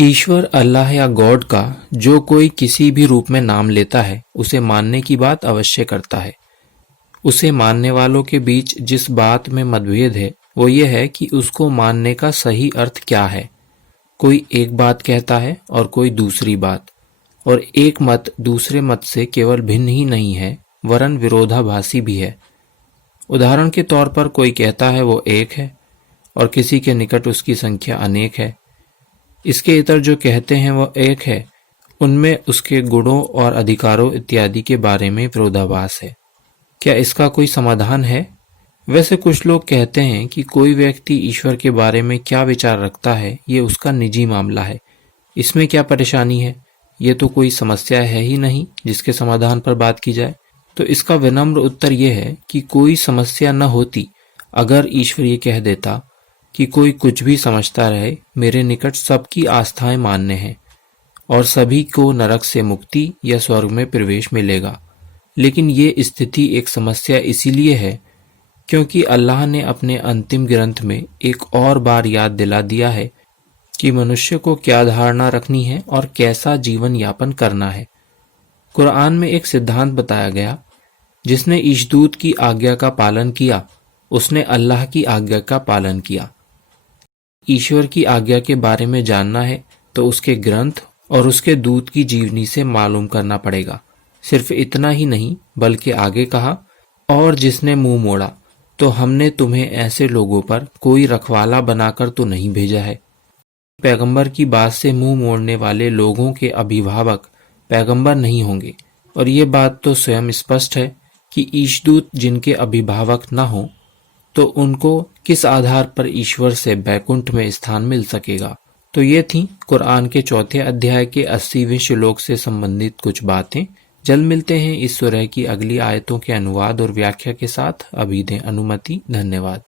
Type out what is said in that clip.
ईश्वर अल्लाह या गॉड का जो कोई किसी भी रूप में नाम लेता है उसे मानने की बात अवश्य करता है। उसे मानने वालों के बीच जिस बात में मतभेद है वो ये है कि उसको मानने का सही अर्थ क्या है। कोई एक बात कहता है और कोई दूसरी बात, और एक मत दूसरे मत से केवल भिन्न ही नहीं है वरन विरोधाभासी भी है। उदाहरण के तौर पर कोई कहता है वो एक है और किसी के निकट उसकी संख्या अनेक है। इसके इतर जो कहते हैं वो एक है, उनमें उसके गुणों और अधिकारों इत्यादि के बारे में विरोधाभास है। क्या इसका कोई समाधान है? वैसे कुछ लोग कहते हैं कि कोई व्यक्ति ईश्वर के बारे में क्या विचार रखता है ये उसका निजी मामला है, इसमें क्या परेशानी है, ये तो कोई समस्या है ही नहीं जिसके समाधान पर बात की जाए। तो इसका विनम्र उत्तर यह है कि कोई समस्या न होती अगर ईश्वर ये कह देता कि कोई कुछ भी समझता रहे, मेरे निकट सबकी आस्थाएं मान्य हैं और सभी को नरक से मुक्ति या स्वर्ग में प्रवेश मिलेगा। लेकिन ये स्थिति एक समस्या इसीलिए है क्योंकि अल्लाह ने अपने अंतिम ग्रंथ में एक और बार याद दिला दिया है कि मनुष्य को क्या धारणा रखनी है और कैसा जीवन यापन करना है। कुरान में एक सिद्धांत बताया गया, जिसने ईशदूत की आज्ञा का पालन किया उसने अल्लाह की आज्ञा का पालन किया। ईश्वर की आज्ञा के बारे में जानना है तो उसके ग्रंथ और उसके दूत की जीवनी से मालूम करना पड़ेगा। सिर्फ इतना ही नहीं बल्कि आगे कहा, और जिसने मुंह मोड़ा तो हमने तुम्हें ऐसे लोगों पर कोई रखवाला बनाकर तो नहीं भेजा है। पैगंबर की बात से मुंह मोड़ने वाले लोगों के अभिभावक पैगंबर नहीं होंगे, और ये बात तो स्वयं स्पष्ट है कि ईशदूत जिनके अभिभावक न हों तो उनको किस आधार पर ईश्वर से बैकुंठ में स्थान मिल सकेगा। तो ये थी कुरान के चौथे अध्याय के 80वें श्लोक से संबंधित कुछ बातें। जल्द मिलते हैं इस सूरह की अगली आयतों के अनुवाद और व्याख्या के साथ। अभी दें अनुमति। धन्यवाद।